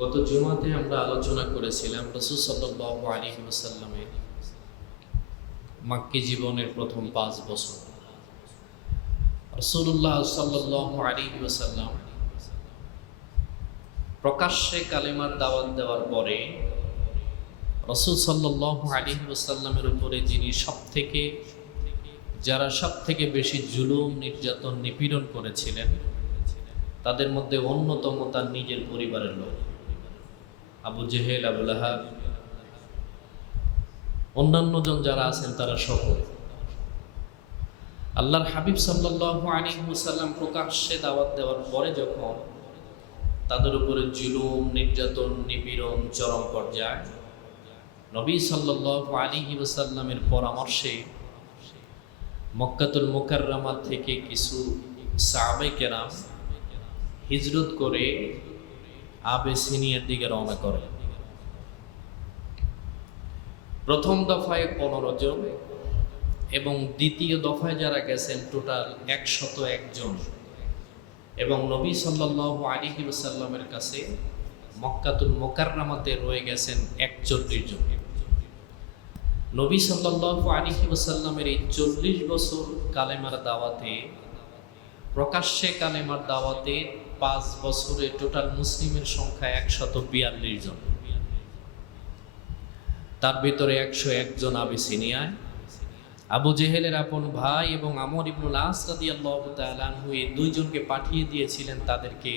গত জুমাতে আমরা আলোচনা করেছিলাম রাসূল সাল্লাল্লাহু আলাইহি ওয়াসাল্লামের মক্কি জীবনের প্রথম 5 বছর। রাসূলুল্লাহ সাল্লাল্লাহু আলাইহি ওয়াসাল্লাম প্রকাশ্যে কালেমার দাওয়াত দেওয়ার পরে রাসূল সাল্লাল্লাহু আলাইহি ওয়াসাল্লামের উপরে যারা সবথেকে বেশি জুলুম, নির্যাতন, নিপীড়ন করেছিলেন, তাদের মধ্যে অন্যতম তার নিজের পরিবারের লোক আবু জেহেল, আবু লাহাব, অন্যান্যজন যারা আছেন তারা সহ। আল্লাহর হাবিব সাল্লাল্লাহু আলাইহি ওয়াসাল্লাম প্রকাশ্যে দাওয়াত দেওয়ার পরে যখন তাদের উপরে জুলুম, নির্যাতন, নিপীড়ন চরম পর্যায়ে, নবী সাল্লাল্লাহু আলাইহি ওয়াসাল্লামের পরামর্শে মক্কাতুল মুকাররমা থেকে কিছু সাহাবায়ে কেরাম হিজরত করে আবিসিনিয়ার দিকে রওনা করে। প্রথম দফায় 15 জন এবং দ্বিতীয় দফায় যারা গেছেন টোটাল 101 জন, এবং নবী সাল্লাল্লাহু আলাইহি ওয়াসাল্লামের কাছে মক্কাতুল মুকাররমাতে রয়ে গেছেন 41 জন। নবী সাল্লাল্লাহু আলাইহি ওয়াসাল্লামের এই 40 বছর কালেমার দাওয়াতে, প্রকাশ্যে কালেমার দাওয়াতে 5 বছরে টোটাল মুসলিমের সংখ্যা 142 জন। তার ভিতরে 101 জন আবিসিনিয়ায়, আবু জেহেলের আপন ভাই এবং আমর ইবনুল আস রাদিয়াল্লাহু তাআলা আনহু এই দুইজনকে পাঠিয়ে দিয়েছিলেন তাদেরকে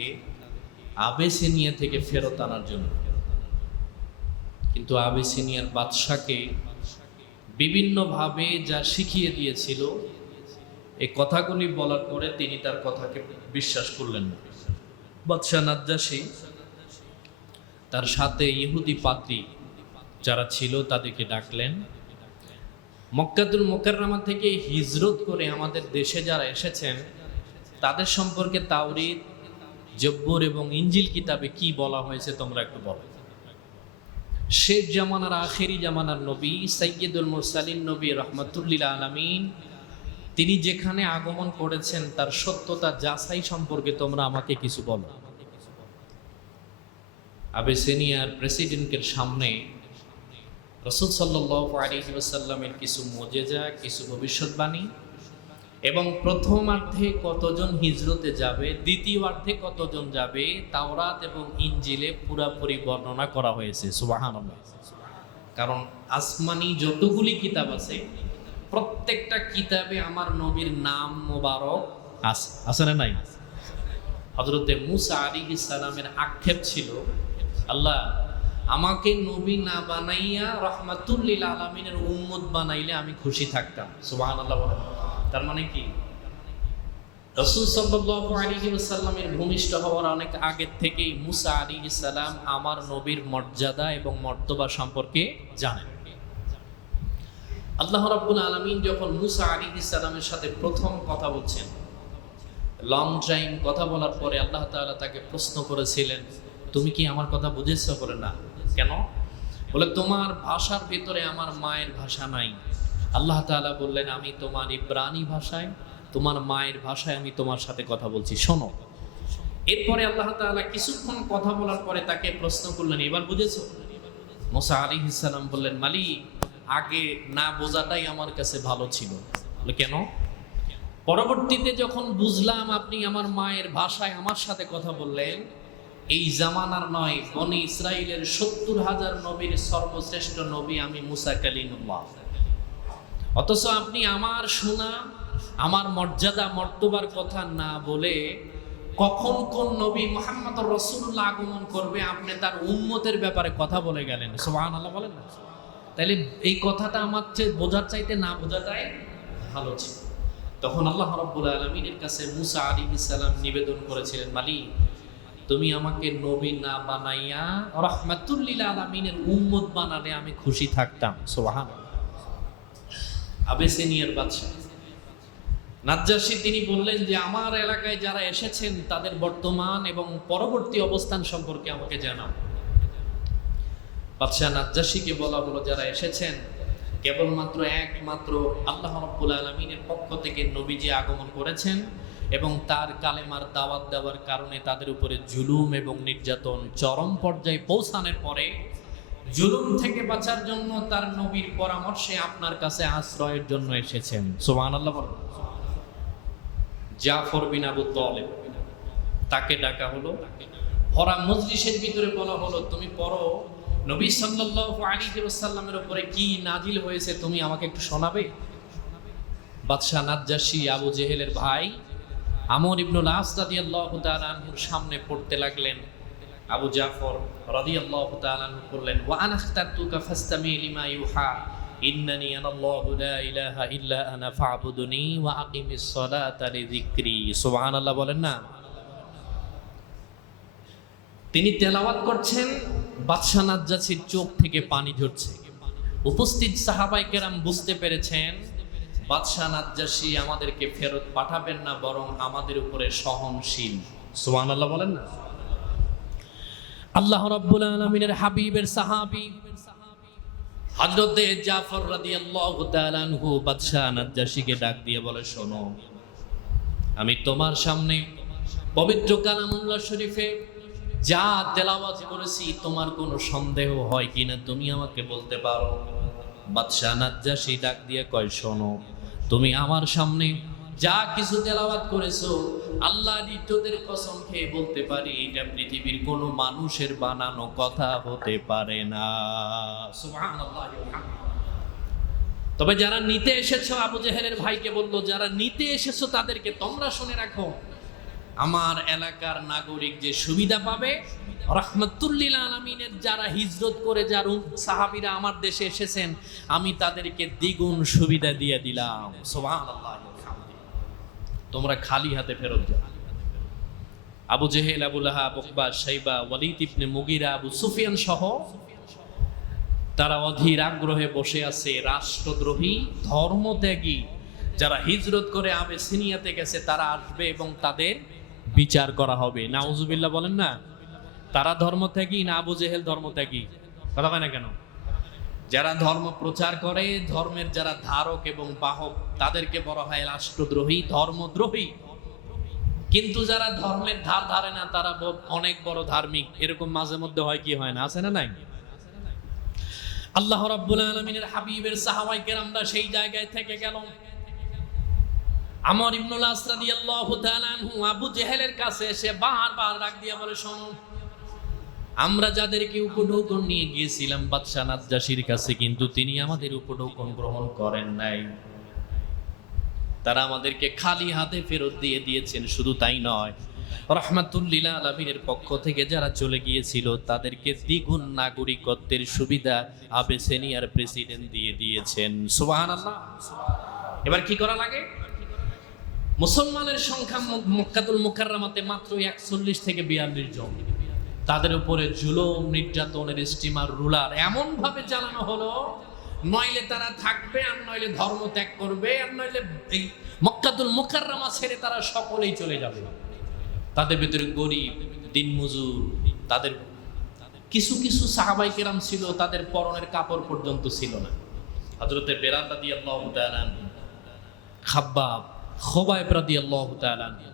আবিসিনিয়া থেকে ফেরত আনার জন্য। কিন্তু আবিসিনিয়ার বাদশাকে বিভিন্নভাবে যা শিখিয়ে দিয়েছিল, এই কথাগুলি বলার পরে তিনি তার কথাকে বিশ্বাস করলেন না। বাদশা নাজ্জাশী তার সাথে ইহুদি পাদ্রী যারা ছিল তাদেরকে ডাকলেন। মক্কাতুল মুকাররমা থেকে হিজরত করে আমাদের দেশে যারা এসেছেন তাদের সম্পর্কে তাওরীত, জব্বুর এবং ইনজিল কিতাবে কি বলা হয়েছে তোমরা একটু বলো। শেষ জামানার, আখেরি জামানার নবী, সাইয়্যিদুল মুরসালিন নবী রাহমাতুল লিল আলামিন, তিনি যেখানে আগমন করেছেন তার সত্যতা যাচাই সম্পর্কে তোমরা আমাকে কিছু বলো। আবিসিনিয়ার প্রেসিডেন্টের সামনে রাসূল সাল্লাল্লাহু আলাইহি ওয়াসাল্লামের কিছু মুজিজা, কিছু ভবিষ্যৎবাণী এবং প্রথমার্ধে কতজন হিজরতে যাবে, দ্বিতীয়ার্ধে কতজন যাবে, তাওরাত এবং ইনজিলে পুরাপুরি বর্ণনা করা হয়েছে। সুবহানাল্লাহ। কারণ আসমানি যতগুলি কিতাব আছে প্রত্যেকটা কিতাবে আমার নবীর নাম মোবারক আছে না নাই? হযরতে মূসা আলাইহিস সালামের আক্ষেপ ছিল, আল্লাহ আমাকে নবী না বানাইয়া রাহমাতুল লিল আলামিনের উম্মত বানাইলে আমি খুশি থাকতাম। সুবহানাল্লাহ বলেন। তার মানে কি, রাসূল সাল্লাল্লাহু আলাইহি ওয়াসাল্লামের ভূমিষ্ঠ হওয়ার অনেক আগে থেকেই মূসা আলাইহিস সালাম আমার নবীর মর্যাদা এবং মর্তবা সম্পর্কে জানেন। আল্লাহ রাব্বুল আলামিন যখন মূসা আলাইহিস সালামের সাথে প্রথম কথা বলছেন, লং টাইম কথা বলার পরে আল্লাহ তাআলা তাকে প্রশ্ন করেছিলেন, তুমি কি আমার কথা বুঝেছো? বলে না। কেন? বলে তোমার ভাষার ভিতরে আমার মায়ের ভাষা নাই। আল্লাহ তাআলা বললেন, আমি তোমার ইব্রানি ভাষায়, তোমার মায়ের ভাষায় আমি তোমার সাথে কথা বলছি, শোনো। এরপরে আল্লাহ তাআলা কিছুক্ষণ কথা বলার পরে তাকে প্রশ্ন করলেন, এবার বুঝেছো? মূসা আলাইহিস সালাম বললেন, মালিক আগে না বোঝাটাই আমার কাছে ভালো ছিল। বলে কেন? পরবর্তীতে যখন বুঝলাম আপনি আমার মায়ের ভাষায় আমার সাথে কথা বললেন, এই জামানার নয়, বনি ইসরাইলের 70,000 নবীর সর্বশ্রেষ্ঠ নবী আমি মূসা কালিমুল্লাহ, অথচ আপনি আমার শোনা, আমার মর্যাদা মর্তবার কথা না বলে কখন কোন নবী মুহাম্মদুর রাসূলুল্লাহ আগমন করবে আপনি তার উম্মতের ব্যাপারে কথা বলে গেলেন। সুবহানাল্লাহ বলেন না? তাইলে এই কথাটা আমার চেয়ে বোঝার চাইতে না বোঝাটাই ভালো ছিল। তখন আল্লাহ রাব্বুল আলামিনের কাছে মূসা আলাইহিস সালাম নিবেদন করেছিলেন, মালিক তুমি আমাকে নবী না বানাইয়া রাহমাতুল লিল আলামিনের উম্মত বানালে আমি খুশি থাকতাম। সুবহানাল্লাহ। আবিসিনিয়ার বাদশা নাজ্জাশী তিনি বললেন যে আমার এলাকায় যারা এসেছেন তাদের বর্তমান এবং পরবর্তী অবস্থান সম্পর্কে আমাকে জানাও। বাদশা নাজ্জাশীকে বলা হলো, যারা এসেছেন কেবলমাত্র একমাত্র আল্লাহ রাব্বুল আলামিনের পক্ষ থেকে নবীজি আগমন করেছেন এবং তার কালেমার দাওয়াত দেওয়ার কারণে তাদের উপরে জুলুম এবং নির্যাতন চরম পর্যায়ে পৌঁছানোর পরে জুলুম থেকে বাঁচার জন্য তার নবীর পরামর্শে আপনার কাছে আশ্রয়ের জন্য এসেছেন। সুবহানাল্লাহ বলেন। জাফর বিন আবু তালেব, তাকে ডাকা হলো, ভরা মজলিসের ভিতরে বলা হলো, তুমি পড়ো নবী সাল্লাল্লাহু আলাইহি ওয়াসাল্লামের উপরে কি নাজিল হয়েছে, তুমি আমাকে একটু শোনাবে? বাদশা নাজ্জাশী আবু জেহেলের ভাই আমর ইবনুল আস রাদিয়াল্লাহু তাআলা আনহুর সামনে পড়তে লাগলেন। আবু জাফর রাদিয়াল্লাহু তাআলা আনহু বললেন, ওয়া আনা আখতারতুকা ফাসতামি লিমা ইউহা ইন্নানি আনাল্লাহু লা ইলাহা ইল্লা আনা ফা'বুদুনি ওয়া আকিমিস সালাতা লিযিকরি। সুবহানাল্লাহ বলেন না। তিনি তেলাওয়াত করছেন, বাদশা নাজ্জাশীর চোখ থেকে পানি ঝরছে। উপস্থিত সাহাবায়ে কেরাম বুঝতে পেরেছেন বাদশা নাজ্জাশী আমাদেরকে ফেরত পাঠাবেন না, বরং আমাদের উপরে সহনশীল। সুবহানাল্লাহ বলেন না। আল্লাহ রাব্বুল আলামিনের হাবিবের সাহাবী হযরতে জাফর রাদিয়াল্লাহু তাআলা আনহু বাদশা নাজ্জাশীকে ডাক দিয়ে বলে, শোনো, আমি তোমার সামনে পবিত্র কালামুল্লাহ শরীফে যা তেলাওয়াত করেছি তোমার কোনো সন্দেহ হয় কিনা তুমি আমাকে বলতে পারো? বাদশা নাজ্জাশী ডাক দিয়ে কয়, শোনো, তুমি আমার সামনে যা কিছু তেলাওয়াত করেছো আল্লাহর ইজ্জতের কসম খেয়ে বলতে পারি এটা পৃথিবীর কোনো মানুষের বানানো কথা হতে পারে না। সুবহানাল্লাহ। তবে যারা নিতে এসেছো, আবু জেহেলের ভাইকে বলল, যারা নিতে এসেছো তাদেরকে তোমরা শুনে রাখো, আমার এলাকার নাগরিক যে সুবিধা পাবে, রাহমাতুল লিল আলামিনের যারা হিজরত করে যারা সাহাবীরা আমার দেশে এসেছেন আমি তাদেরকে দ্বিগুণ সুবিধা দিয়ে দিলাম। সুবহানাল্লাহ। তোমরা খালি হাতে ফেরত যাও। আবু জেহেল, আবু লাহাব, উকবা, শাইবা, ওয়ালিদ ইবনে মুগিরা, আবু সুফিয়ান সহ তারা অধীর আগ্রহে বসে আছে। রাষ্ট্রদ্রোহী, ধর্মত্যাগী যারা হিজরত করে আবেসিনিয়াতে গেছে তারা আসবে এবং তাদের বিচার করা হবে। নাউজুবিল্লাহ বলেন না। তারা ধর্মত্যাগী না আবু জেহেল ধর্মত্যাগী? কথা হয় না কেন? যারা ধর্ম প্রচার করে, ধর্মের যারা ধারক এবং বাহক তাদেরকে বলা হয় রাষ্ট্রদ্রোহী, ধর্মদ্রোহী। কিন্তু যারা ধর্মের ধার ধারে না তারা অনেক বড় ধার্মিক। এরকম মাঝে মধ্যে হয় কি হয় না? আছে না নাই? আল্লাহ রাব্বুল আলামিনের হাবিবের সাহাবায়ে কেরামরা সেই জায়গায় থেকে গেল। আমর ইবনুল আস রাদিয়াল্লাহু তাআলা আনহু আবু জেহেলের কাছে এসে বারবার ডাক দিয়ে বলে, শোনো, আমরা যাদেরকে উপঢৌকন নিয়ে গিয়েছিলাম বাদশা নাজ্জাশীর কাছে, কিন্তু তিনি আমাদের উপঢৌকন গ্রহণ করেন নাই। তারা আমাদেরকে খালি হাতে ফেরত দিয়ে দিয়েছেন। শুধু তাই নয়, রাহমাতুল লিল আলামিনের পক্ষ থেকে যারা চলে গিয়েছিল তাদেরকে দ্বিগুণ নাগরিকত্বের সুবিধা আবেসিনিয়ার প্রেসিডেন্ট দিয়ে দিয়েছেন। সুবহানাল্লাহ। এবার কি করা লাগে? মুসলমানের সংখ্যা মক্কাতুল মুকাররমাতে মাত্র 41 থেকে 42 জন। তাদের উপরে জুলুম, নির্যাতনের স্টিমার রুলার এমন ভাবে চালানো হলো, নইলে তারা থাকবে আর নইলে ধর্ম ত্যাগ করবে, আর নইলে এই মক্কাতুল মুকাররমা ছেড়ে তারা সকলেই চলে যাবে। তাদের ভিতরে গরিব, দিনমজুর, তাদের কিছু কিছু সাহাবায়ে কেরাম ছিল তাদের পরনের কাপড় পর্যন্ত ছিল না। হযরতে বেলাল রাদিয়াল্লাহু তাআলা আনহু, খাব্বাব, খুবাইব রাদিয়াল্লাহু তাআলা আনহু,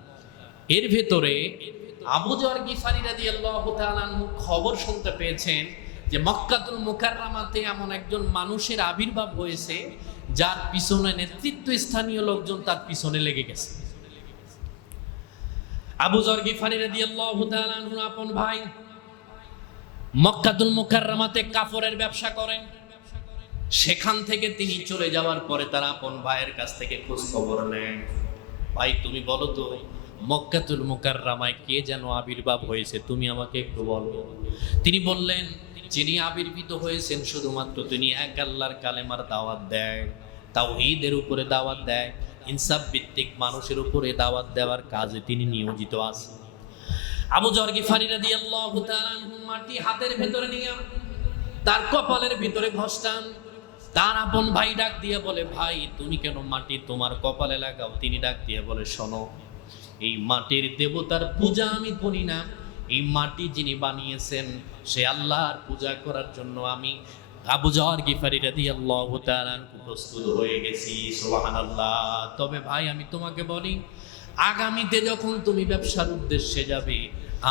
এর ভেতরে আবু যর গিফারি রাদিয়াল্লাহু তাআলা আনহু খবর শুনতে পেয়েছেন যে মক্কাতুল মুকাররমাতে এমন একজন মানুষের আবির্ভাব হয়েছে যার পিছনে নেতৃত্ব স্থানীয় লোকজন তার পিছনে লেগে গেছে। আবু যর গিফারি রাদিয়াল্লাহু তাআলা আনহু আপন ভাই মক্কাতুল মুকাররমাতে কাপড়ের ব্যবসা করেন। সেখান থেকে তিনি চলে যাওয়ার পরে তার আপন ভাইয়ের কাছ থেকে খোঁজ খবর নেন, ভাই তুমি বলো তো মক্কাতুল মুকাররমায় কে যেন আবির্ভাব হয়েছে, তুমি আমাকে একটু বলো। তিনি বললেন, যিনি আবির্ভূত হয়েছেন শুধুমাত্র তিনি এক আল্লাহর কালেমার দাওয়াত দেয়, তাওহীদের উপরে দাওয়াত দেয়, ইনসাফ ভিত্তিক মানুষের উপরে দাওয়াত দেওয়ার কাজে তিনি নিয়োজিত আছেন। আবু যর গিফারি রাদিয়াল্লাহু তাআলা আনহু মাটি হাতের ভেতরে নিয়ে তার কপালের ভিতরে ঘষটান। তার আপন ভাই ডাক দিয়ে বলে, ভাই তুমি কেন মাটি তোমার কপালে লাগাও? তিনি ডাক দিয়ে বলে, শোনো, এই মাটির দেবতার পূজা আমি করি না, এই মাটি যিনি বানিয়েছেন সে আল্লাহর পূজা করার জন্য আমি আবু যর গিফারি রাদিয়াল্লাহু তাআলা প্রস্তুত হয়ে গেছি। সুবহানাল্লাহ। তবে ভাই আমি তোমাকে বলি, আগামীতে যখন তুমি ব্যবসার উদ্দেশ্যে যাবে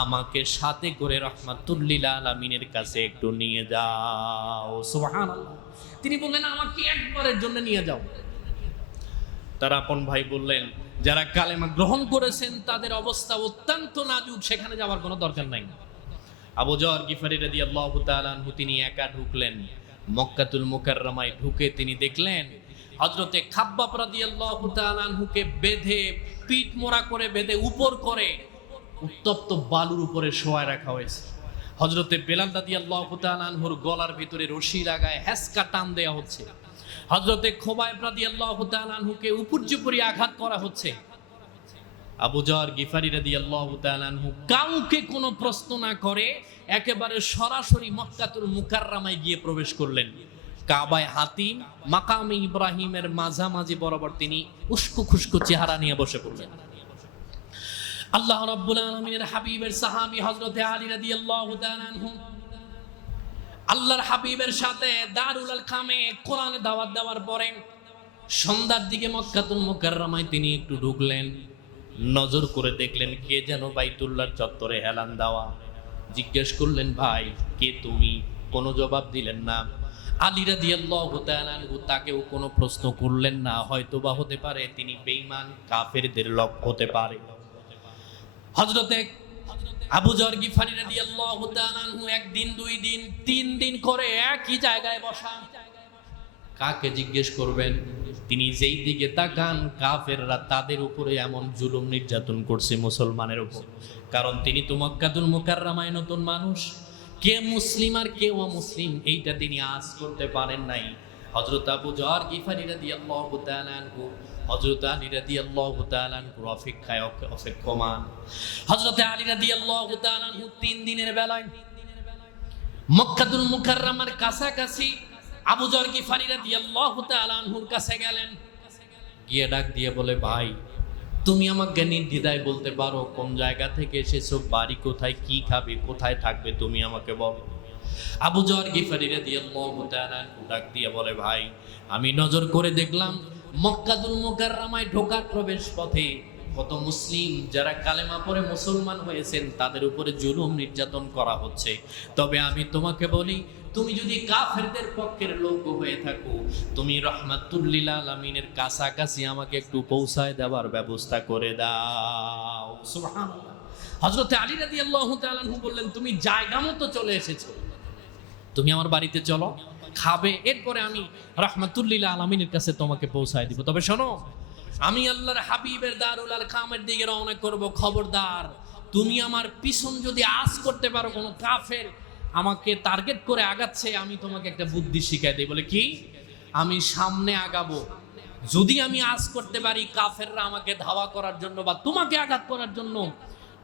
আমাকে সাথে করে রাহমাতুল্লিল আলামিনের কাছে একটু নিয়ে যাও। সুবহানাল্লাহ। তিনি বললেন আমাকে একবারের জন্য নিয়ে যাও। তার আপন ভাই বললেন যারা কালেমা গ্রহণ করেছেন তাদের অবস্থা অত্যন্ত নাজুক, সেখানে যাওয়ার কোনো দরকার নাই। আবু যর গিফারি রাদিয়াল্লাহু তাআলা আনহু তিনি একা ঢুকলেন মক্কাতুল মুকাররমায়। ঢুকে তিনি দেখলেন হযরতে খাব্বাব রাদিয়াল্লাহু তাআলা আনহুকে বেঁধে পিঠ মোড়া করে বেঁধে উপর করে উত্তপ্ত বালুর উপরে শোয়ায় রাখা হয়েছে। হযরতে বেলাল রাদিয়াল্লাহু তাআলা আনহুর গলার ভিতরে রশি লাগায় হেসকা টান দেয়া হচ্ছে। হযরতে খুবাইব রাদিয়াল্লাহু তাআলা আনহুকে উপর্যুপরি আঘাত করা হচ্ছে। আবু যর গিফারি রাদিয়াল্লাহু তাআলা আনহু কাউকে কোনো প্রশ্ন না করে একেবারে সরাসরি মক্কাতুল মুকাররমায় গিয়ে প্রবেশ করলেন। কাবায় হাতিম মাকামে ইব্রাহিমের মাঝামাঝি বরাবর তিনি উস্কো খুস্কো চেহারা নিয়ে বসে পড়লেন। আল্লাহ রাব্বুল আলামিনের হাবিবের সাহাবী হযরতে আলী রাদিয়াল্লাহু তাআলা আনহু আল্লাহর হাবিবের সাথে দারুল আরকামে কোরআনে দাওয়াত দেওয়ার পরে সন্ধ্যার দিকে মক্কাতুল মুকাররমায় তিনি একটু ঢুকলেন। নজর করে দেখলেন কে যেন বাইতুল্লাহর চত্বরে হেলান দেওয়া। জিজ্ঞেস করলেন ভাই কে তুমি? কোনো জবাব দিলেন না। আলী রাদিয়াল্লাহু তাআলা আনহু তাকেও কোনো প্রশ্ন করলেন না। হয়তোবা হতে পারে তিনি বেঈমান কাফেরদের লোক হতে পারে। হযরতে আবু যর গিফারি রাদিয়াল্লাহু তাআলা আনহু একদিন দুই দিন তিন দিন করে একই জায়গায় বসা। কাকে জিজ্ঞেস করবেন? তিনি যেই দিকে তাকান কাফেররা তাদের উপরে এমন জুলুম নির্যাতন করছে মুসলমানের উপর। কারণ তিনি তো মক্কাতুল মুকাররমায় নতুন মানুষ, কে মুসলিম আর কে অমুসলিম এইটা তিনি আজ করতে পারেন নাই। হযরত আবু যর গিফারি রাদিয়াল্লাহু তাআলা আনহু হযরত আলী রাদিয়াল্লাহু তাআলা আনহুর অপেক্ষায় অপেক্ষমান। হযরত আলী রাদিয়াল্লাহু তাআলা আনহু 3 দিনের বেলায় মক্কাতুল মুকাররমার কাছাকাছি আবু যর গিফারি রাদিয়াল্লাহু তাআলা আনহুর কাছে গেলেন। গিয়ে ডাক দিয়ে বলে ভাই তুমি আমাকে নির্দ্বিধায় বলতে পারো কোন জায়গা থেকে এসেছো, বাড়ি কোথায়, কি খাবে, কোথায় থাকবে, তুমি আমাকে বলো। আবু যর গিফারি রাদিয়াল্লাহু তাআলা আনহু ডাক দিয়ে বলে ভাই আমি নজর করে দেখলাম মক্কাতুল মুকাররমায় ঢোকার প্রবেশ পথে কত মুসলিম যারা কালেমা পড়ে মুসলমান হয়েছেন তাদের উপরে জুলুম নির্যাতন করা হচ্ছে। তবে আমি তোমাকে বলি তুমি যদি কাফেরদের পক্ষের লোক হয়ে থাকো তুমি রাহমাতুল্লিল আলামিনের কাছাকাছি আমাকে একটু পৌঁছায় দেওয়ার ব্যবস্থা করে দাও। সুবহানাল্লাহ। হযরত আলী রাদিয়াল্লাহু তাআলা আনহু বললেন তুমি জায়গা মতো চলে এসেছো, তুমি আমার বাড়িতে চলো, খাবে, এরপরে আমি রাহমাতুল্লিল আলামিনের কাছে তোমাকে পৌঁছায় দিব। তবে শোনো আমি আল্লাহর হাবিবের দারুল আরকামের দিকে রওনা করব, খবরদার তুমি আমার পিছন যদি আজ করতে পারো কোনো কাফের আমাকে টার্গেট করে আগাচ্ছে আমি তোমাকে একটা বুদ্ধি শিখাই দেই। বলে কি? আমি সামনে আগাবো, যদি আমি আজ করতে পারি কাফেররা আমাকে ধাওয়া করার জন্য বা তোমাকে আঘাত করার জন্য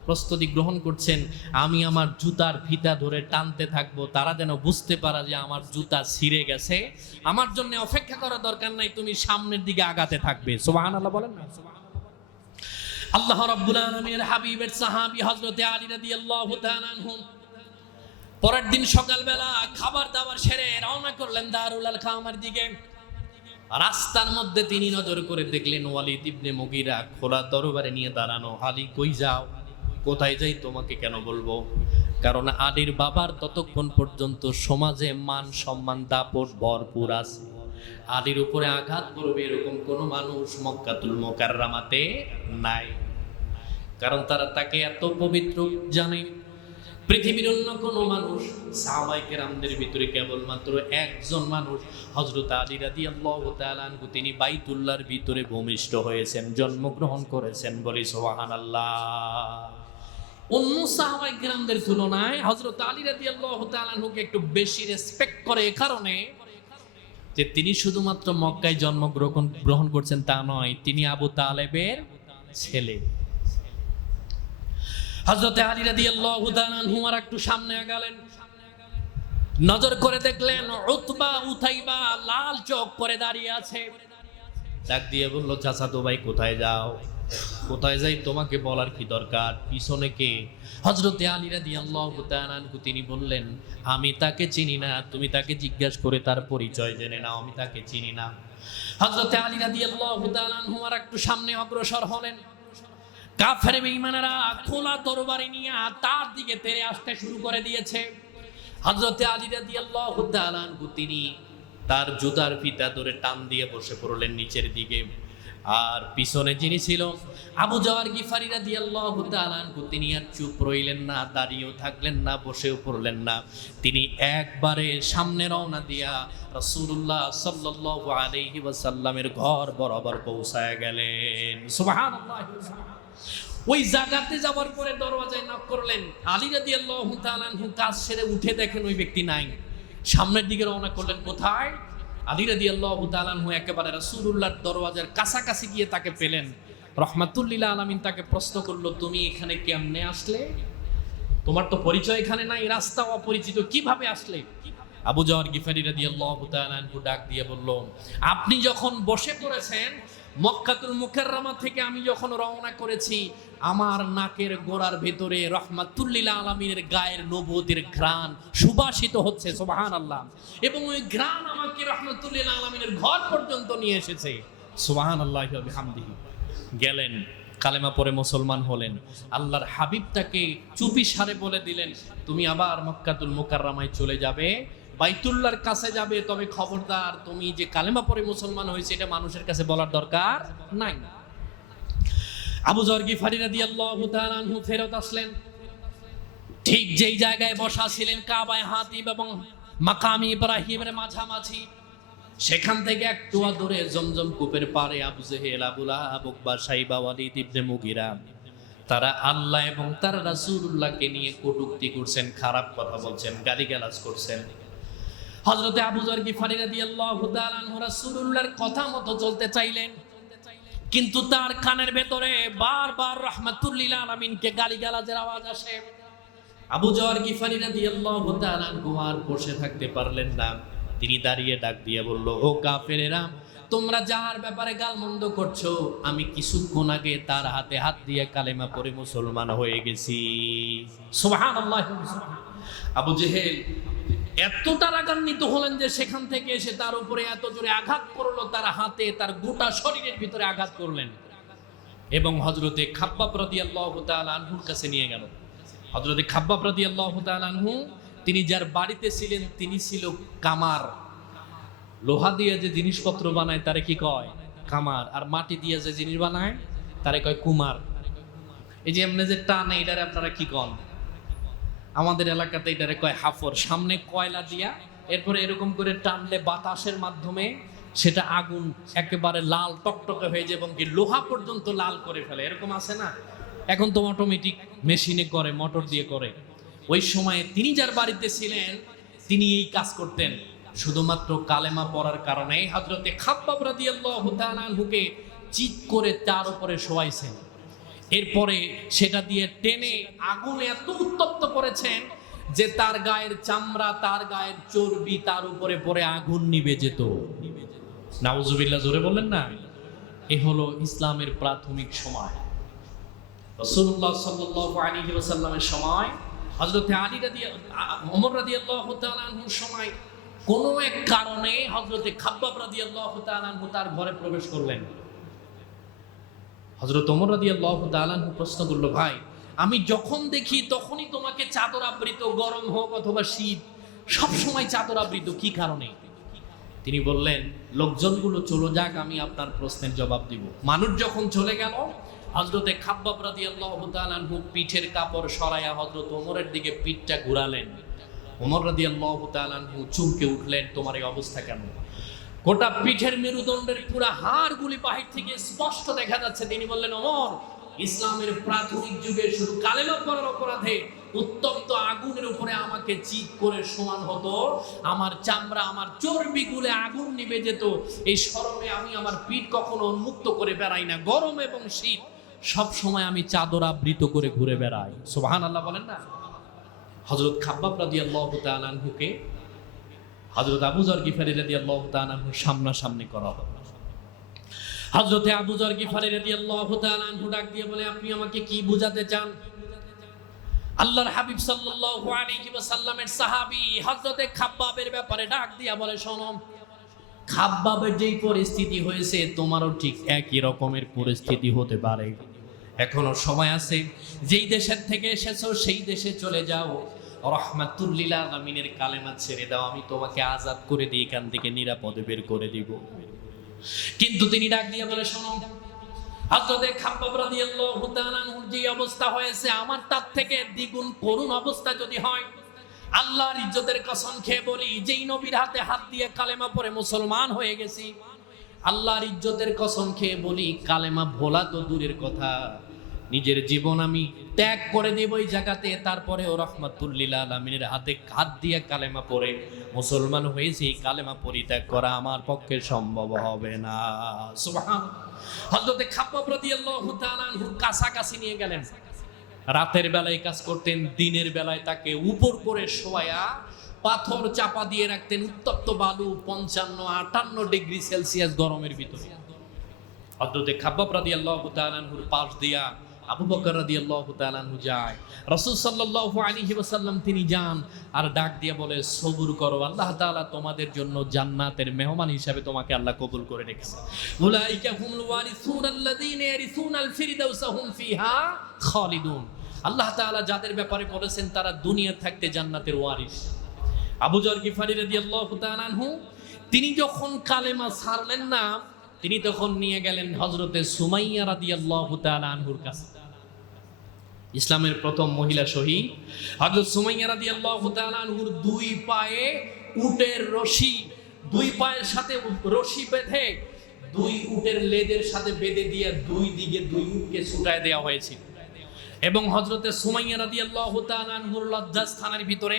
প্রস্তুতি গ্রহণ করছেন, আমি আমার জুতার ফিতা ধরে টানতে থাকবো, তারা যেন বুঝতে পারে যে আমার জুতা ছিঁড়ে গেছে, আমার জন্য অপেক্ষা করার দরকার নাই, তুমি সামনের দিকে আগাতে থাকবে। সুবহানাল্লাহ বলেন না। আল্লাহ রাব্বুল আলামিনের হাবিবের সাহাবী হযরতে আলী রাদিয়াল্লাহু তাআলা আনহু পরের দিন সকালবেলা খাবার দাবার সেরে রওনা করলেন দারুল আরকামের দিকে। রাস্তার মধ্যে তিনি নজর করে দেখলেন ওয়ালিদ ইবনে মুগীরা খোলা তরবারি নিয়ে দাঁড়ানো। আলী কই যাও? কোথায় যাই তোমাকে কেন বলবো? কারণ আলীর বাবার ততক্ষণ পর্যন্ত সমাজে মান সম্মান দাপট ভরপুর আছে। আলীর উপরে আঘাত করবে এরকম কোনো মানুষ মক্কাতুল মুকাররমাতে নাই, কারণ তারা তাকে এত পবিত্র জানে। পৃথিবীর অন্য কোনো মানুষ সাহাবায়ে কেরামদের ভিতরে কেবলমাত্র একজন মানুষ হযরত আলী রাদিয়াল্লাহু তাআলা আনহু, তিনি বাইতুল্লাহর ভিতরে ভূমিষ্ঠ হয়েছেন, জন্মগ্রহণ করেছেন। বলি সুবহানাল্লাহ। অন্য সাহাবায়ে কেরামদের তুলনায় হযরত আলী রাদিয়াল্লাহু তাআলা আনহুকে একটু বেশি রেসপেক্ট করে এই কারণে যে তিনি শুধুমাত্র মক্কায় জন্মগ্রহণ করছেন তা নয়, তিনি আবু তালেবের ছেলে। হযরতে আলী রাদিয়াল্লাহু তাআলা আনহু আর একটু সামনে আগালেন, নজর করে দেখলেন উতবা উতাইবা লাল চোখ করে দাঁড়িয়ে আছে। ডাক দিয়ে বলল চাচাতো ভাই কোথায় যাও? কোথায় যাই তোমাকে বলার কি দরকার? পিছনে কে? হযরতে আলী রাদিয়াল্লাহু তাআলা আনহু তিনি বললেন আমি তাকে চিনি না, তুমি তাকে জিজ্ঞাসা করে তার পরিচয় জেনে নাও, আমি তাকে চিনি না। হযরতে আলী রাদিয়াল্লাহু তাআলা আনহু আর একটু সামনে অগ্রসর হলেন। কাফের বেঈমানেরা খোলা তরবারি নিয়ে তার দিকে তেড়ে আসতে শুরু করে দিয়েছে। হযরতে আলী রাদিয়াল্লাহু তাআলা আনহু তিনি তার জুতার ফিতা ধরে টান দিয়ে বসে পড়লেন নিচের দিকে। আর পিছনে যিনি ছিল আবু যর গিফারি রাদিয়াল্লাহু তাআলা আনহু তিনি আর চুপ রইলেন না, দাঁড়িয়েও থাকলেন না, বসেও পড়লেন না। তিনি একবারে সামনে রওনা দিয়া রাসূলুল্লাহ সাল্লাল্লাহু আলাইহি ওয়াসাল্লামের ঘর বরাবর পৌঁছায় গেলেন। সুবহানাল্লাহ। ওই জায়গাতে যাওয়ার পরে দরওয়াজায় নক করলেন। আলী রাদিয়াল্লাহু তাআলা আনহু কাজ সেরে উঠে দেখেন ওই ব্যক্তি নাই। সামনের দিকে রওনা করলেন। কোথায়? আলী রাদিয়াল্লাহু তাআলা আনহু একেবারে রাসূলুল্লাহর দরওয়াজার কাছাকাছি গিয়ে তাকে পেলেন। রাহমাতুল লিল আলামিন তাকে প্রশ্ন করলো, তুমি এখানে কেমনে আসলে? তোমার তো পরিচয় এখানে নাই, রাস্তা অপরিচিত, কিভাবে আসলে? আবু যর গিফারি রাদিয়াল্লাহু তাআলা আনহু ডাক দিয়ে বলল, আপনি যখন বসে পড়েছেন মক্কাতুল মুকাররমা থেকে আমি যখন রওনা করেছি, আমার নাকের গোড়ার ভেতরে রাহমাতুল লিল আলামিনের গায়ের নবুয়তের ঘ্রাণ সুবাসিত হচ্ছে। সুবহানাল্লাহ। এবং ওই ঘ্রাণ আমাকে রাহমাতুল লিল আলামিনের ঘর পর্যন্ত নিয়ে এসেছে। সুবহানাল্লাহি ওয়া বিহামদিহি। গেলেন, কালেমা পড়ে মুসলমান হলেন। আল্লাহর হাবিব তাকে চুপি সারে বলে দিলেন, তুমি আবার মক্কাতুল মুকাররমায় চলে যাবে, বাইতুল্লাহর কাছে যাবে, তবে খবরদার তুমি যে কালেমা পড়ে মুসলমান হয়েছে এটা মানুষের কাছে বলার দরকার নাই। আবু যর গিফারি রাদিয়াল্লাহু তাআলা আনহু ফেরত আসলেন। ঠিক যেই জায়গায় বসা ছিলেন কাবায়ে হাতিব এবং মাকামে ইব্রাহিমের মাঝামাঝি, সেখান থেকে একটু দূরে জমজম কূপের পাড়ে আবু জেহেল, আবু লাহাব, উকবা, শাইবা, ওয়ালিদ ইবনে মুগিরা তারা আল্লাহ এবং তার রাসূলুল্লাহকে নিয়ে কটূক্তি করছেন, খারাপ কথা বলছেন, গালিগালাজ করছেন। হযরতে আবু যর গিফারি রাদিয়াল্লাহু তাআলা আনহু রাসূলুল্লাহর কথা মতো চলতে চাইলেন, কিন্তু তার কানের ভেতরে বারবার রাহমাতুল লিল আলামিনকে গালিগালাজের আওয়াজ আসে। আবু যর গিফারি রাদিয়াল্লাহু তাআলা আনহু আর বসে থাকতে পারলেন না। তিনি দাঁড়িয়ে ডাক দিয়ে বলল, ও কাফেরেরা, তোমরা যার ব্যাপারে গালমন্দ করছো, আমি কিছুক্ষণ আগে তার হাতে হাত দিয়ে কালেমা পড়ে মুসলমান হয়ে গেছি। সুবহানাল্লাহ। আবু জেহেল এতটা রাগান্বিত হলেন যে সেখান থেকে এসে তার উপরে এত জোরে আঘাত করলো, তার হাতে তার গোটা শরীরের ভিতরে আঘাত করলেন এবং হযরতে খাব্বাব রাদিয়াল্লাহু তাআলা আনহুর কাছে নিয়ে গেল। হযরতে খাব্বাব রাদিয়াল্লাহু তাআলা আনহু তিনি যার বাড়িতে ছিলেন তিনি ছিল কামার। লোহা দিয়ে যে জিনিসপত্র বানায় তারে কি কয়? কামার। আর মাটি দিয়ে যে জিনিস বানায় তারে কয় কুমার। এই যে এমনি যে টানে এটারে আপনারা কি কন? আমাদের এলাকাতে এটারে কয় হাফর। সামনে কয়লা দিয়া এরপরে এরকম করে টানলে বাতাসের মাধ্যমে সেটা আগুন একেবারে লাল টকটকে হয়ে যায় এবং কি লোহা পর্যন্ত লাল করে ফেলে। এরকম আছে না? এখন তো অটোমেটিক মেশিনে করে, মোটর দিয়ে করে। ওই সময়ে তিনি যার বাড়িতে ছিলেন তিনি এই কাজ করতেন। শুধুমাত্র কালেমা পড়ার কারণে হযরতে খাব্বাব রাদিয়াল্লাহু তাআলা আনহুকে চিৎ করে তার উপরে শোয়াইছেন। এরপরে সেটা দিয়ে টেনে আগুনে এত উত্তপ্ত করেছেন যে তার গায়ের চামড়া, তার গায়ের চর্বি তার উপরে পড়ে আগুন নিভে যেত। নাউজুবিল্লাহ, জোরে বললেন না? এ হলো ইসলামের প্রাথমিক সময়। রাসূলুল্লাহ সাল্লাল্লাহু আলাইহি ওয়াসাল্লামের সময়, হযরতে আলী ওমর রাদিয়াল্লাহু তাআলা আনহুর সময় কোনো এক কারণে হযরতে খাব্বাব রাদিয়াল্লাহু তাআলা আনহু তার ঘরে প্রবেশ করলেন। হযরত ওমর রাদিয়াল্লাহু তাআলা আনহু প্রশ্ন করলো, ভাই আমি যখন দেখি তখনই তোমাকে চাদর আবৃত, গরম হোক অথবা শীত, সব সময় চাদর আবৃত, কি কারণে? তিনি বললেন, লোকজনগুলো চলে যাক, আমি আপনার প্রশ্নের জবাব দিব। মানুষ যখন চলে গেল, হযরতে খাব্বাব রাদিয়াল্লাহু তাআলা আনহু পিঠের কাপড় সরাইয়া হযরত ওমরের দিকে পিঠটা ঘুরালেন। ওমর রাদিয়াল্লাহু তাআলা আনহু চমকে উঠলেন, তোমার এই অবস্থা কেন? গোটা পিঠের মেরুদণ্ডের পুরা হাড়গুলি বাহির থেকে স্পষ্ট দেখা যাচ্ছে। তিনি বললেন, ওমর, ইসলামের প্রাথমিক যুগে শুধু কালেমা পড়ার অপরাধে উত্তপ্ত আগুনের উপরে আমাকে চিৎ করে সমান হতো, আমার চামড়া, আমার চর্বি গুলে আগুন নিভে যেত। এই শরমে আমি আমার পিঠ কখনো উন্মুক্ত করে বেড়াই না। গরম এবং শীত সব সময় আমি চাদর আবৃত করে ঘুরে বেড়াই। সুবহানাল্লাহ বলেন না? হযরত খাব্বাব রাদিয়াল্লাহু তাআলা আনহুকে হযরত আবু যর গিফারি রাদিয়াল্লাহু তাআলা আনহু সামনাসামনি করা হলো। হযরতে আবু যর গিফারি রাদিয়াল্লাহু তাআলা আনহু ডাক দিয়ে বলে, আপনি আমাকে কি বোঝাতে চান? আল্লাহর হাবিব সাল্লাল্লাহু আলাইহি ওয়াসাল্লামের সাহাবী হযরতে খাব্বাবের ব্যাপারে ডাক দিয়া বলে, শোনো, খাব্বাবের যেই পরিস্থিতি হয়েছে তোমারও ঠিক একই রকমের পরিস্থিতি হতে পারে। এখনো সময় আছে, যেই দেশের থেকে এসেছো সেই দেশে চলে যাও, রাহমাতুল লিল আলামিনের কালেমা ছেড়ে দাও, আমি তোমাকে আজাদ করে দিই, এখান থেকে নিরাপদে বের করে দিব। কিন্তু তিনি ডাক দিয়ে বলে, শোনো, হযরতে খাব্বাব রাদিয়াল্লাহু তাআলা আনহুর যে অবস্থা হয়েছে, আমার তার থেকে দ্বিগুণ করুণ অবস্থা যদি হয়, আল্লাহর ইজ্জতের কসম খেয়ে বলি, যেই নবীর হাতে হাত দিয়ে কালেমা পড়ে মুসলমান হয়ে গেছি, আল্লাহর ইজ্জতের কসম খেয়ে বলি, কালেমা ভোলা তো দূরের কথা, নিজের জীবন আমি ত্যাগ করে দেব ওই জায়গাতে, তারপরেও রাহমাতুল লিল আলামিনের হাতে হাত দিয়ে কালেমা পড়ে মুসলমান হয়েছি, কালেমা পরিত্যাগ করা আমার পক্ষে সম্ভব হবে না। সুবহানাল্লাহ। হযরতে খাব্বাব রাদিয়াল্লাহু তাআলা আনহুর কাছাকাছি নিয়ে গেলেন। রাতের বেলায় কাজ করতেন, দিনের বেলায় তাকে উপর করে শোয়া পাথর চাপা দিয়ে রাখতেন, উত্তপ্ত বালু 55-58 ডিগ্রি সেলসিয়াস গরমের ভিতরে। হযরতে খাব্বাব রাদিয়াল্লাহু তাআলা আনহুর পাশ দিয়া আবু বকর রাদিয়াল্লাহু তাআলা আনহু যায়, রাসূল সাল্লাল্লাহু আলাইহি ওয়াসাল্লাম তিনি যান আর ডাক দিয়ে বলে, সবুর করো, আল্লাহ তাআলা তোমাদের জন্য জান্নাতের মেহমান হিসেবে তোমাকে আল্লাহ কবুল করে রেখেছে। উলাইকা হুমুল ওয়ারিসুন আল্লাযীনা ইয়ারিসুনাল ফিরদাউসা হুম ফিহা খালিদুন। আল্লাহ তাআলা যাদের ব্যাপারে বলেছেন তারা দুনিয়া থাকতে জান্নাতের ওয়ারিস। আবু যর গিফারি রাদিয়াল্লাহু তাআলা আনহু তিনি যখন কালেমা ছাড়লেন না, তিনি তখন নিয়ে গেলেন হযরতে সুমাইয়া রাদিয়াল্লাহু তাআলা আনহুর কাছে। ইসলামের প্রথম মহিলা শহীদ হযরত সুমাইয়া রাদিয়াল্লাহু তাআলা আনহুর দুই পায়ে উটের রশি, দুই পায়ের সাথে রশি বেঁধে দুই উটের লেজের সাথে বেঁধে দিয়ে দুই দিকে দুই উটকে ছুটায় দেওয়া হয়েছিল। এবং হযরতে সুমাইয়া রাদিয়াল্লাহু তাআলা আনহুর লজ্জাস্থানের ভিতরে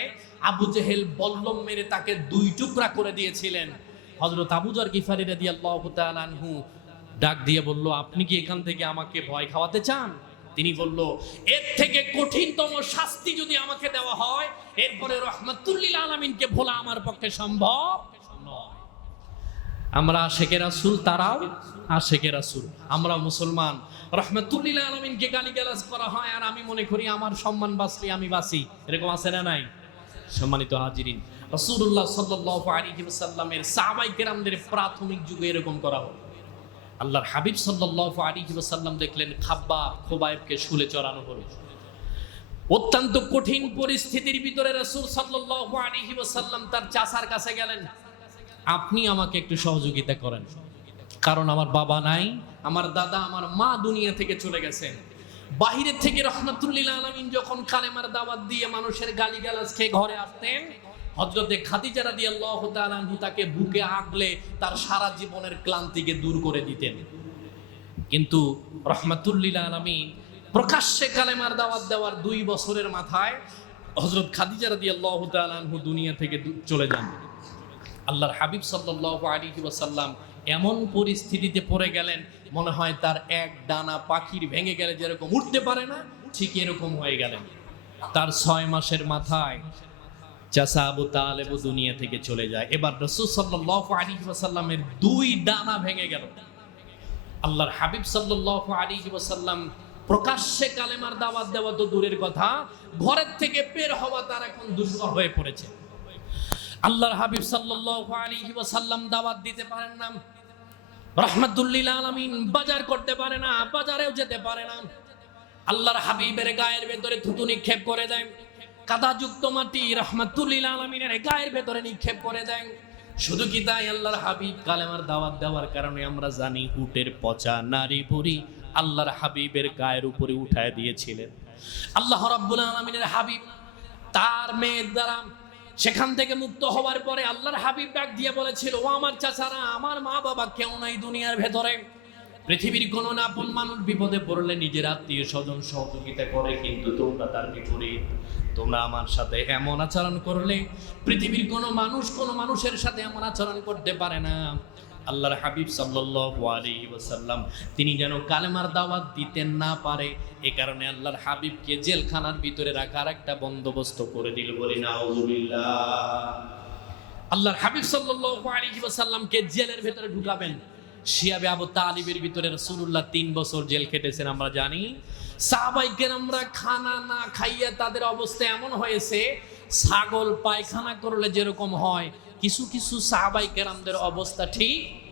আবু জেহেল বল্লম মেরে তাকে দুই টুকরা করে দিয়েছিলেন। হযরত আবু যর গিফারি রাদিয়াল্লাহু তাআলা আনহু ডাক দিয়ে বলল, আপনি কি এখান থেকে আমাকে ভয় খাওয়াতে চান? তিনি বলল, এর থেকে কঠিনতম শাস্তি যদি আমাকে দেওয়া হয়, এরপরে রাহমাতুল লিল আলামিনকে ভোলা আমার পক্ষে সম্ভব নয়। আমরা আশিকে রাসূল, তারাও আশিকে রাসূল, আমরা মুসলমান। রাহমাতুল লিল আলামিনকে গালিগালাজ করা হয় আর আমি মনে করি আমার সম্মান বাঁচলে আমি বাঁচি, এরকম আছে না নাই? সম্মানিত হাজিরিন, রাসূলুল্লাহ সাল্লাল্লাহু আলাইহি ওয়াসাল্লামের সাহাবায়ে কেরামদের প্রাথমিক যুগে এরকম করা হতো। আল্লাহর হাবিব সাল্লাল্লাহু আলাইহি ওয়াসাল্লাম দেখলেন খাব্বাব খোবাইবকে শুলে চড়ানো হলো। অত্যন্ত কঠিন পরিস্থিতির ভিতরে রাসূল সাল্লাল্লাহু আলাইহি ওয়াসাল্লাম তার চাচার কাছে গেলেন, আপনি আমাকে একটু সহযোগিতা করেন, কারণ আমার বাবা নাই, আমার দাদা আমার মা দুনিয়া থেকে চলে গেছেন। বাহিরের থেকে রাহমাতুল লিল আলামিন যখন কালেমার দাওয়াত দিয়ে মানুষের গালিগালাজ খেয়ে ঘরে আসতেন, হযরতে খাদিজা রাদিয়াল্লাহু তাআলা আনহা তাকে বুকে আগলে তার সারা জীবনের ক্লান্তিকে দূর করে দিতেন। কিন্তু রাহমাতুল লিল আলামিন প্রকাশ্যে কালেমার দাওয়াত দেওয়ার 2 বছরের মাথায় হযরত খাদিজা রাদিয়াল্লাহু তাআলা আনহা দুনিয়া থেকে চলে যান। আল্লাহর হাবিব সাল্লাল্লাহু আলাইহি ওয়াসাল্লাম এমন পরিস্থিতিতে পড়ে গেলেন, মনে হয় তার এক ডানা পাখির ভেঙে গেলে যেরকম উঠতে পারে না, ঠিক এরকম হয়ে গেলেন। তার 6 মাসের মাথায় চাচা আবু তালেব দুনিয়া থেকে চলে যায়। এবার রাসূল সাল্লাল্লাহু আলাইহি ওয়াসাল্লামের 2 ডানা ভেঙে গেল। আল্লাহর হাবিব সাল্লাল্লাহু আলাইহি ওয়াসাল্লাম প্রকাশ্যে কালেমার দাওয়াত দেওয়া তো দূরের কথা, ঘরের থেকে বের হওয়া তার এখন দুষ্কর হয়ে পড়েছে। আল্লাহর হাবিব সাল্লাল্লাহু আলাইহি ওয়াসাল্লাম দাওয়াত দিতে পারেন না, রাহমাতুল লিল আলামিন বাজার করতে পারে না, বাজারেও যেতে পারে না। আল্লাহর হাবিবের গায়ের ভেতরে থুতু নিক্ষেপ করে দেয়, কাদাযুক্ত মাটি রাহমাতুল লিল আলামিনের গায়ের ভেতরে নিক্ষেপ করে দেয়। শুধু কি তাই, আল্লাহর হাবিব কালেমার দাওয়াত দেওয়ার কারণে আমরা জানি উটের পচা নারী বুড়ি আল্লাহর হাবিবের গায়ের উপরে উঠায় দিয়েছিলেন। আল্লাহ রাব্বুল আলামিনের হাবিব তার মেয়ের দ্বারা সেখান থেকে মুক্ত হওয়ার পরে আল্লাহর হাবিব ডাক দিয়ে বলেছিল, ও আমার চাচারা, আমার মা বাবা কেউ নাই দুনিয়ার ভেতরে, পৃথিবীর কোন আপন মানুষ বিপদে পড়লে নিজের আত্মীয় স্বজন সহযোগিতা করে, কিন্তু তোমরা তার বিপরীত, তোমরা আমার সাথে এমন আচরণ করলে পৃথিবীর কোন মানুষ কোন মানুষের সাথে এমন আচরণ করতে পারে না। আল্লাহর হাবিব সাল্লাল্লাহু আলাইহি ওয়াসাল্লাম তিনি যেন কালেমার দাওয়াত দিতেন না পারে, এই কারণে আল্লাহর হাবিবকে জেলখানার ভিতরে রাখার একটা বন্দোবস্ত করে দিল, বলি নাউযুবিল্লাহ। আল্লাহর হাবিব সাল্লাল্লাহু আলাইহি ওয়াসাল্লামকে জেলের ভিতরে ঢুকাবেন। শিয়াবে আবু তালিবের ভিতরে রাসূলুল্লাহ 3 বছর জেল কেটেছেন আমরা জানি। সাহাবায়ে কেরামরা খানা না খাইয়া তাদের অবস্থা এমন হয়েছে, ছাগল পায়খানা করলে যেরকম হয়, কিছু কিছু সাহাবায়ে কেরামদের অবস্থা ঠিক